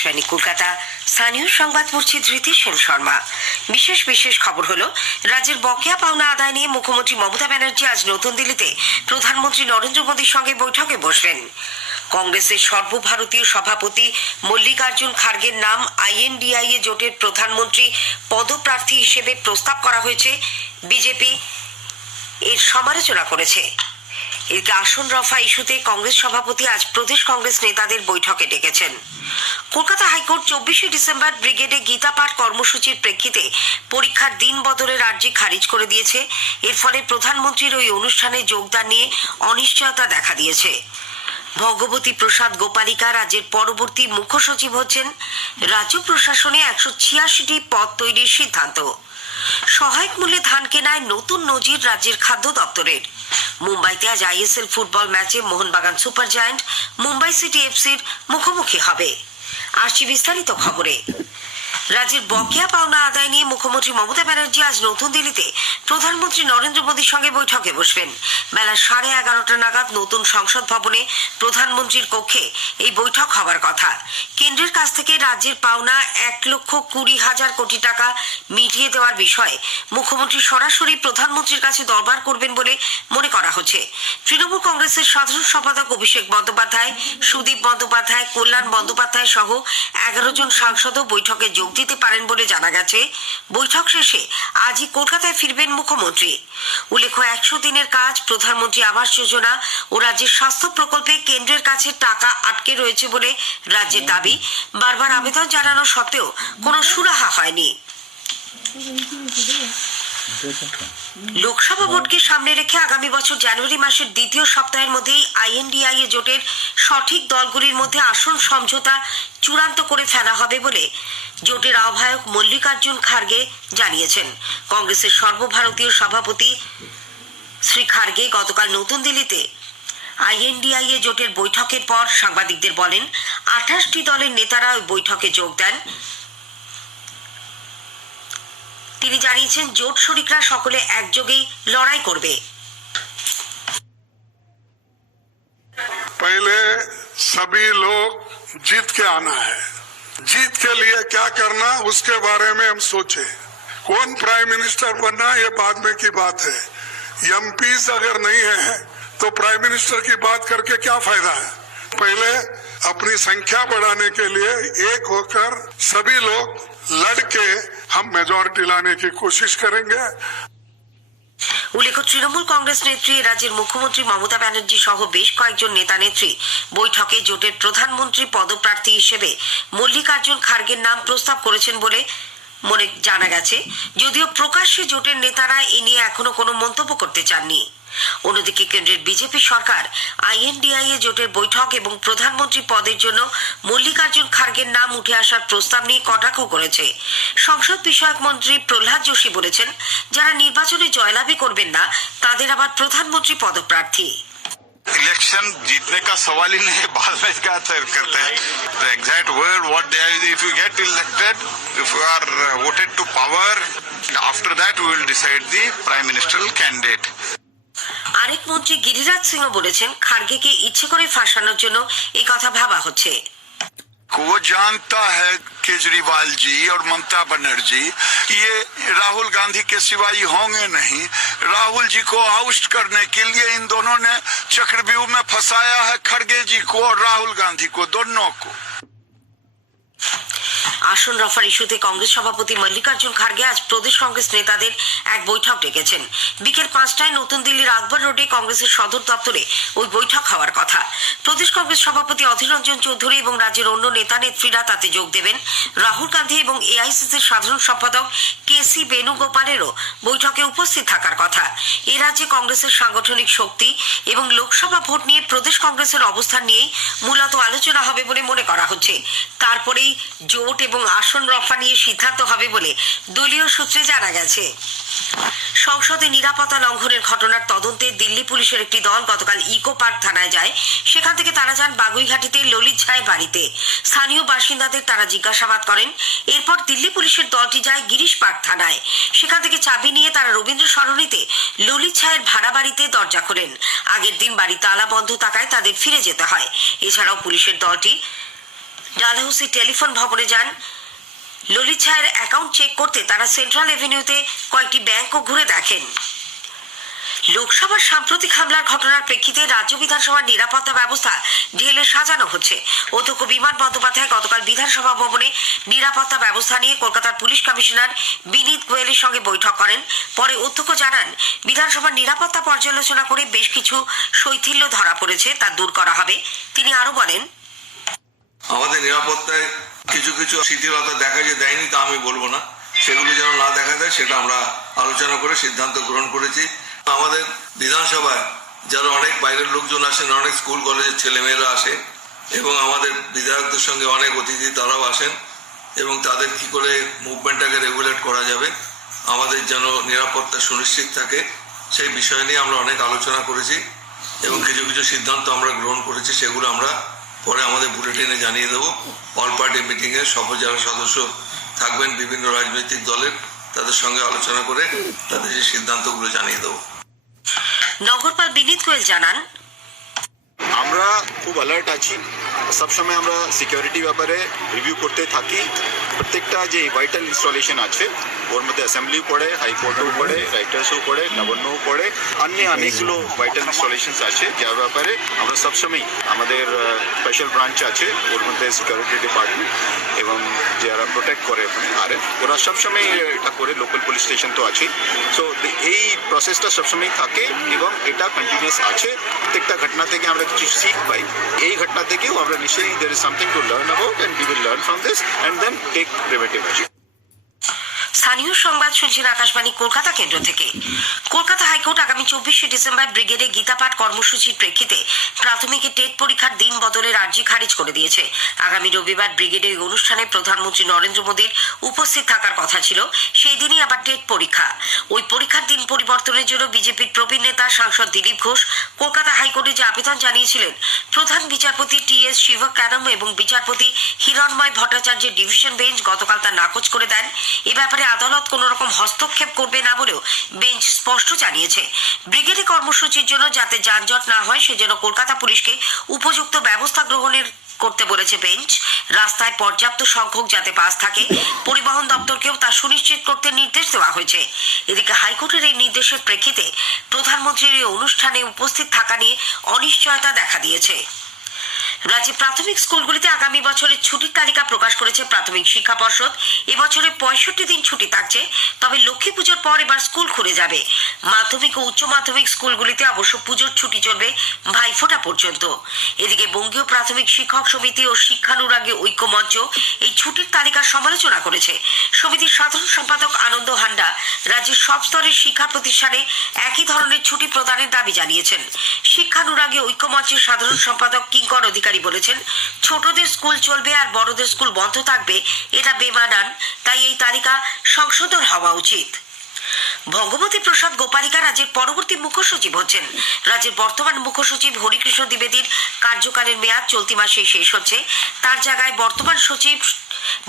আকাশবাণী কলকাতা। স্থানীয় সংবাদ পড়ছি ধৃতি সেন শর্মা। বিশেষ খবর হলো, রাজ্যের বকেয়া পাওনা আদায় নিয়ে মুখ্যমন্ত্রী মমতা ব্যানার্জি আজ নতুন দিল্লিতে প্রধানমন্ত্রী নরেন্দ্র মোদীর সঙ্গে বৈঠকে বসবেন। কংগ্রেসের সর্বভারতীয় সভাপতি মল্লিকার্জুন খার্গের নাম INDIA জোটের প্রধানমন্ত্রী পদপ্রার্থী হিসেবে প্রস্তাব করা হয়েছে। বিজেপি এর সমালোচনা করেছে। এদিকে আসন রফা ইস্যুতে কংগ্রেস সভাপতি আজ প্রদেশ কংগ্রেস নেতাদের বৈঠকে ডেকেছেন। কলকাতা হাইকোর্ট 24শে ডিসেম্বর ব্রিগেডে গীতা পাঠ কর্মসূচির প্রেক্ষিতে পরীক্ষার দিন বদলের আর্জি খারিজ করে দিয়েছে। এর ফলে প্রধানমন্ত্রীর ওই অনুষ্ঠানে যোগদান নিয়ে অনিশ্চয়তা দেখা দিয়েছে। ভগবতী প্রসাদ গোপালিকা রাজ্যের পরবর্তী মুখ্য সচিব হচ্ছেন। রাজ্য প্রশাসনে 186টি পদ তৈরির সিদ্ধান্ত। সহায়ক মূল্যে ধান কেনায় নতুন নজির রাজ্যের খাদ্য দপ্তরের। মুম্বাইতে আজ ISL ফুটবল ম্যাচে Mohun Bagan super giant Mumbai city FCর মুখোমুখি হবে। আসছি বিস্তারিত খবরে। রাজ্যের বকেয়া পাওনা আদায় নিয়ে মুখ্যমন্ত্রী মমতা ব্যানার্জি আজ নতুন দিল্লিতে প্রধানমন্ত্রী নরেন্দ্র মোদীর সঙ্গে বৈঠকে বসবেন। বেলা 11:30 নাগাদ নতুন সংসদ ভবনে প্রধানমন্ত্রীর কক্ষে এই বৈঠক হওয়ার কথা। কেন্দ্রের কাছ থেকে রাজ্যের পাওনা 1,20,000 কোটি টাকা মিটিয়ে দেওয়ার বিষয়ে মুখ্যমন্ত্রী সরাসরি প্রধানমন্ত্রীর কাছে দরবার করবেন বলে মনে করা হচ্ছে। তৃণমূল কংগ্রেসের সাধারণ সম্পাদক অভিষেক বন্দ্যোপাধ্যায়, সুদীপ বন্দ্যোপাধ্যায়, কল্যাণ বন্দ্যোপাধ্যায় সহ 11 জন সাংসদও বৈঠকে যোগ দিতে পারেন বলে জানা গেছে। বৈঠক শেষে আজই কলকাতায় ফিরবেন মুখ্যমন্ত্রী। উল্লেখ্য, 100 দিনের কাজ, প্রধানমন্ত্রী আবাস যোজনা ও রাজ্যের স্বাস্থ্য প্রকল্পে কেন্দ্রের কাছে টাকা আটকে রয়েছে বলে রাজ্যের দাবি। বারবার আবেদন জানানো সত্ত্বেও কোনো সুরাহা হয়নি। লোকসভা ভোটকে সামনে রেখে আগামী বছর জানুয়ারি মাসের দ্বিতীয় সপ্তাহের মধ্যেই INDIA জোটের সঠিক দলগুলির মধ্যে আসন সমঝোতা চূড়ান্ত করে ফেলা হবে বলে জোটের আহ্বায়ক মল্লিকার্জুন খার্গে জানিয়েছেন। কংগ্রেসের সর্বভারতীয় সভাপতি শ্রী খার্গে গতকাল নতুন দিল্লিতে INDIA জোটের বৈঠকের পর সাংবাদিকদের বলেন, 28টি দলের নেতারা ওই বৈঠকে যোগ দেন। তিনি জানিয়েছেন, জোট শরিকরা সকলে একযোগেই লড়াই করবে। पहले सभी लोग जीत के आना है। जीत के लिए क्या करना उसके बारे में हम सोचे। कौन प्राइम मिनिस्टर बनना ये बाद में की बात है। MPs अगर नहीं है तो प्राइम मिनिस्टर की बात करके क्या फायदा है। पहले अपनी संख्या बढ़ाने के लिए एक होकर सभी लोग लड़के हम मेजॉरिटी लाने की कोशिश करेंगे। উল্লেখ্য, তৃণমূল কংগ্রেস নেত্রী রাজ্যের মুখ্যমন্ত্রী মমতা ব্যানার্জি সহ বেশ কয়েকজন নেতা নেত্রী বৈঠকে জোটের প্রধানমন্ত্রী পদপ্রার্থী হিসেবে মল্লিকার্জুন খার্গের নাম প্রস্তাব করেছেন বলে জানা গেছে। যদিও প্রকাশ্যে জোটের নেতারা এ নিয়ে এখনো কোনো মন্তব্য করতে চাননি। অন্যদিকে কেন্দ্রের বিজেপি সরকার INDIA জোটের বৈঠক এবং প্রধানমন্ত্রী পদের জন্য মল্লিকার্জুন খার্গের নাম উঠে আসার প্রস্তাব নিয়ে কটাক্ষ করেছে। সংসদ বিষয়ক মন্ত্রী প্রহ্লাদ যোশী বলেছেন, যারা নির্বাচনে জয়লাভই করবেন না তাদের আবার প্রধানমন্ত্রী পদপ্রার্থী। इलेक्शन जीतने का सवाल ही नहीं, बाद में क्या तय करते हैं। The exact word what they are, if you get elected, if you are voted to power, after that we will decide the prime ministerial candidate. আরেক মন্ত্রী গিরিরাজ সিংহ বলেছেন, খার্গেকে ইচ্ছে করে ফাঁসানোর জন্য এই কথা ভাবা হচ্ছে। वो जानता है केजरीवाल जी और ममता बनर्जी ये राहुल गांधी के सिवा ये होंगे नहीं। राहुल जी को आउस्ट करने के लिए इन दोनों ने चक्रव्यूह में फंसाया है खड़गे जी को और राहुल गांधी को, दोनों को। আসন রফার ইস্যুতে কংগ্রেস সভাপতি মল্লিকার্জুন খার্গে আজ প্রদেশ কংগ্রেস নেতাদের এক বৈঠক ডেকেছেন। বিকেল 5টায় নতুন দিল্লির আকবর রোডে কংগ্রেসের সদর দপ্তরে ওই বৈঠক হওয়ার কথা। প্রদেশ কংগ্রেস সভাপতি অধীর রঞ্জন চৌধুরী এবং রাজ্যের অন্য নেতা নেত্রীরা তাতে যোগ দেবেন। রাহুল গান্ধী এবং AICCর সাধারণ সম্পাদক KC বেণুগোপালেরও বৈঠকে উপস্থিত থাকার কথা। এ রাজ্যে কংগ্রেসের সাংগঠনিক শক্তি এবং লোকসভা ভোট নিয়ে প্রদেশ কংগ্রেসের অবস্থান নিয়েই মূলত আলোচনা হবে বলে মনে করা হচ্ছে। তারপরেই জোট এবং আসন রফা নিয়ে সিদ্ধান্ত হবে বলে দলীয় সূত্রে জানা গেছে। সংসদে নিরাপত্তা লঙ্ঘনের ঘটনার তদন্তে দিল্লি পুলিশের একটি দল গতকাল ইকো পার্ক থানায় যায়। সেখান থেকে তারা যান বাগুইঘাটিতে ললিত ছায়ের বাড়িতে। স্থানীয় বাসিন্দাদের তারা জিজ্ঞাসাবাদ করেন। এরপর দিল্লি পুলিশের দলটি যায় গিরিশ পার্ক থানায়। সেখান থেকে চাবি নিয়ে তারা রবীন্দ্র সরণিতে ললিত ছায়ের ভাড়া বাড়িতে দরজা খোলেন। আগের দিন বাড়ি তালা বন্ধ থাকায় তাদের ফিরে যেতে হয়। এছাড়াও পুলিশের দলটি ডালহৌসি টেলিফোন ভবনে যান। ললিত ছায়ের অ্যাকাউন্ট চেক করতে তারা সেন্ট্রাল এভিনিউতে কয়েকটি ব্যাংকও ঘুরে দেখেন। লোকসভার সাম্প্রতিক হামলার ঘটনার প্রেক্ষিতে রাজ্য বিধানসভার নিরাপত্তা ব্যবস্থা ঢেলে সাজানো হচ্ছে। অধ্যক্ষ বিমান বন্দ্যোপাধ্যায় গতকাল বিধানসভা ভবনে নিরাপত্তা ব্যবস্থা নিয়ে কলকাতার পুলিশ কমিশনার বিনীত গোয়েলের সঙ্গে বৈঠক করেন। পরে অধ্যক্ষ জানান, বিধানসভার নিরাপত্তা পর্যালোচনা করে বেশ কিছু শৈথিল্য ধরা পড়েছে, তা দূর করা হবে। তিনি আরো বলেন, আমাদের নিরাপত্তায় কিছু কিছু শিথিলতা দেখা যে দেয়নি তা আমি বলবো না, সেগুলো যেন না দেখা দেয় সেটা আমরা আলোচনা করে সিদ্ধান্ত গ্রহণ করেছি। আমাদের বিধানসভায় যারা অনেক বাইরের লোকজন আসেন, অনেক স্কুল কলেজের ছেলেমেয়েরা আসে এবং আমাদের বিধায়কদের সঙ্গে অনেক অতিথি তারাও আসেন এবং তাদের কি করে মুভমেন্টটাকে রেগুলেট করা যাবে, আমাদের যেন নিরাপত্তা সুনিশ্চিত থাকে, সেই বিষয় নিয়ে আমরা অনেক আলোচনা করেছি এবং কিছু কিছু সিদ্ধান্ত আমরা গ্রহণ করেছি, সেগুলো আমরা পরে আমাদের বুলেটিনে জানিয়ে দেবো। অল পার্টি মিটিংয়ে যারা সদস্য থাকবেন বিভিন্ন রাজনৈতিক দলের, তাদের সঙ্গে আলোচনা করে তাদের যে সিদ্ধান্তগুলো জানিয়ে দেবো। নগরপাল বিনীত গোয়েল জানান, আমরা খুব অ্যালার্ট আছি, সবসময় আমরা সিকিউরিটি ব্যাপারে রিভিউ করতে থাকি। প্রত্যেকটা যে ভাইটাল ইনস্টলেশন আছে ওর মধ্যে অ্যাসেম্বলিও পড়ে, হাইকোর্টও পড়ে, রাইটার্সও পড়ে, নবান্নও পড়ে, অনেকগুলো ভাইটাল ইনস্টলেশনস আছে যার ব্যাপারে আমরা সবসময় আমাদের স্পেশাল ব্রাঞ্চ আছে ওর মধ্যে সিকিউরিটি ডিপার্টমেন্ট এবং যারা প্রোটেক্ট করে আর ওরা সবসময় এটা করে, লোকাল পুলিশ স্টেশন তো আছে। সো এই প্রসেসটা সবসময় থাকে এবং এটা কন্টিনিউয়াস আছে। প্রত্যেকটা ঘটনা থেকে আমরা কিছু শিখ পাই, এই ঘটনা থেকেও আমরা নিশ্চয়ই there is something to learn about and we will learn from this and then take preventive measures. স্থানীয় সংবাদ শুনছেন আকাশবাণী কলকাতা কেন্দ্র থেকে। কলকাতা হাইকোর্ট আগামী 24শে ডিসেম্বর ব্রিগেডে গীতাপাঠ কর্মসূচির প্রেক্ষিতে প্রাথমিক টেট পরীক্ষার দিন বদলের আর্জি খারিজ করে দিয়েছে। আগামী রবিবার ব্রিগেডে এই অনুষ্ঠানে প্রধানমন্ত্রী নরেন্দ্র মোদীর উপস্থিত থাকার কথা ছিল, সেই দিনই আবার টেট পরীক্ষা। ওই পরীক্ষার দিন পরিবর্তনের জন্য বিজেপির প্রবীণ নেতা সাংসদ দিলীপ ঘোষ কলকাতা হাইকোর্টে যে আবেদন জানিয়েছিলেন, প্রধান বিচারপতি টি.এস. শিবকানম এবং বিচারপতি হিরণময় ভট্টাচার্যের ডিভিশন বেঞ্চ গতকাল তা নাকচ করে দেন। এ ব্যাপারে আদালত কোন রকম হস্তক্ষেপ করবে না বলেও বেঞ্চ স্পষ্ট জানিয়েছে। ব্রিগেডে কর্মসূচির জন্য যাতে যানজট না হয় সেজন্য কলকাতা পুলিশকে উপযুক্ত ব্যবস্থা গ্রহণের করতে বলেছে বেঞ্চ। রাস্তায় পর্যাপ্ত সংখ্যক যাতে বাস থাকে, পরিবহন দপ্তরকেও তা সুনিশ্চিত করতে নির্দেশ দেওয়া হয়েছে। এদিকে হাইকোর্টের এই নির্দেশের প্রেক্ষিতে প্রধানমন্ত্রীর এই অনুষ্ঠানে উপস্থিত থাকা নিয়ে অনিশ্চয়তা দেখা দিয়েছে। রাজ্যে প্রাথমিক স্কুলগুলিতে আগামী বছরের ছুটির তালিকা প্রকাশ করেছে প্রাথমিক শিক্ষা পর্ষদ। এবছরে 65 দিন ছুটি থাকছে, তবে লক্ষ্মী পুজোর পর এবার স্কুল খুলে যাবে। মাধ্যমিক ও উচ্চ মাধ্যমিক স্কুলগুলিতে অবশ্য পুজোর ছুটি চলবে ভাইফোঁটা পর্যন্ত। এদিকে বঙ্গীয় প্রাথমিক শিক্ষক সমিতি ও শিক্ষানুরাগী ঐক্যমঞ্চ এই ছুটির তালিকার সমালোচনা করেছে। সমিতির সাধারণ সম্পাদক আনন্দ হান্ডা রাজ্যের সব স্তরের শিক্ষা প্রতিষ্ঠানে একই ধরনের ছুটি প্রদানের দাবি জানিয়েছেন। শিক্ষানুরাগী ঐক্যমঞ্চের সাধারণ সম্পাদক কিঙ্কর অধিকারী বলেছেন, ছোটদের স্কুল চলবে আর বড়দের স্কুল বন্ধ থাকবে, এটা বেমানান, তাই এই তালিকা সংশোধন হওয়া উচিত। ভগবতী প্রসাদ গোপালিকা রাজ্যের পরবর্তী মুখ্য সচিব হচ্ছেন। রাজ্যের বর্তমান মুখ্য সচিব হরিকৃষ্ণ দ্বিবেদীর কার্যকালের মেয়াদ চলতি মাসে শেষ হচ্ছে। তার জায়গায়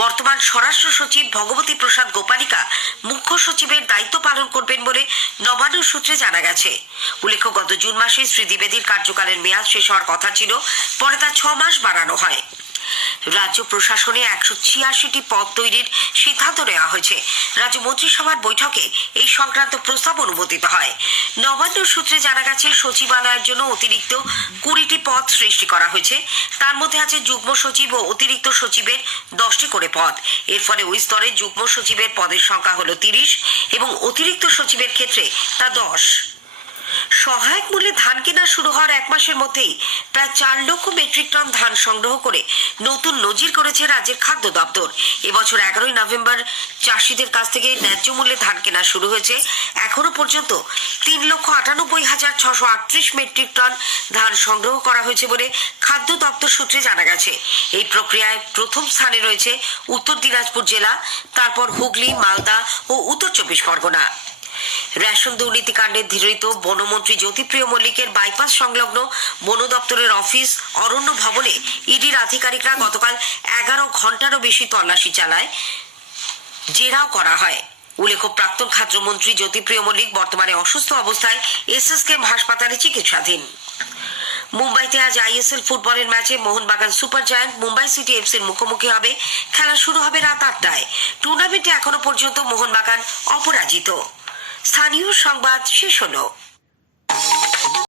বর্তমান স্বরাষ্ট্র সচিব ভগবতী প্রসাদ গোপালিকা মুখ্য সচিবের দায়িত্ব পালন করবেন বলে নবান্ন সূত্রে জানা গেছে। উল্লেখ্য, গত জুন মাসে শ্রী দ্বিবেদীর কার্যকালের মেয়াদ শেষ হওয়ার কথা ছিল, পরে তা 6 মাস বাড়ানো হয়। রাজ্য প্রশাসনে 186টি পদ তৈরির সিদ্ধান্ত নেওয়া হয়েছে। রাজ্য মন্ত্রিসভার বৈঠকে এই সংক্রান্ত প্রস্তাব অনুমোদিত হয়। নবান্ন সূত্রে জানা গেছে, সচিবালয়ের জন্য অতিরিক্ত 20টি পদ সৃষ্টি করা হয়েছে। তার মধ্যে আছে যুগ্ম সচিব ও অতিরিক্ত সচিবের 10টি করে পদ। এর ফলে ওই স্তরে যুগ্ম সচিবের পদের সংখ্যা হলো 30 এবং অতিরিক্ত সচিবের ক্ষেত্রে তা 10। সহায়ক মূল্যে ধান কেনা শুরু হওয়ার 1 মাসের মধ্যেই প্রায় 4 লক্ষ মেট্রিক টন ধান সংগ্রহ করে নতুন নজির করেছে রাজ্যের খাদ্য দপ্তর। এবছর 11ই নভেম্বর চাষিদের কাছ থেকে ন্যায্য মূল্যে ধান কেনা শুরু হয়েছে। এখনো পর্যন্ত 3,98,638 মেট্রিক টন ধান সংগ্রহ করা হয়েছে বলে খাদ্য দপ্তর সূত্রে জানা গেছে। এই প্রক্রিয়ায় প্রথম স্থানে রয়েছে উত্তর দিনাজপুর জেলা, তারপর হুগলি, মালদা ও উত্তর 24 পরগনা। রেশন দুর্নীতি কাণ্ডে ধৃত বনমন্ত্রী জ্যোতিপ্রিয় মল্লিকের বাইপাস সংলগ্ন বন দপ্তরের অফিস অরণ্য ভবনে ইডির আধিকারিকরা গতকাল 11 ঘন্টারও বেশি তল্লাশি চালায়, জেরাও করা হয়। উল্লেখ্য, প্রাক্তন খাদ্যমন্ত্রী জ্যোতিপ্রিয় মল্লিক বর্তমানে অসুস্থ অবস্থায় এসএসকেএম হাসপাতালে চিকিৎসাধীন। মুম্বাইতে আজ আইএসএল ফুটবলের ম্যাচে Mohun Bagan super giant Mumbai city এফসির মুখোমুখি হবে। খেলা শুরু হবে রাত 8টায়। টুর্নামেন্টে এখনো পর্যন্ত মোহনবাগান অপরাজিত। স্থানীয় সংবাদ শেষ হলো।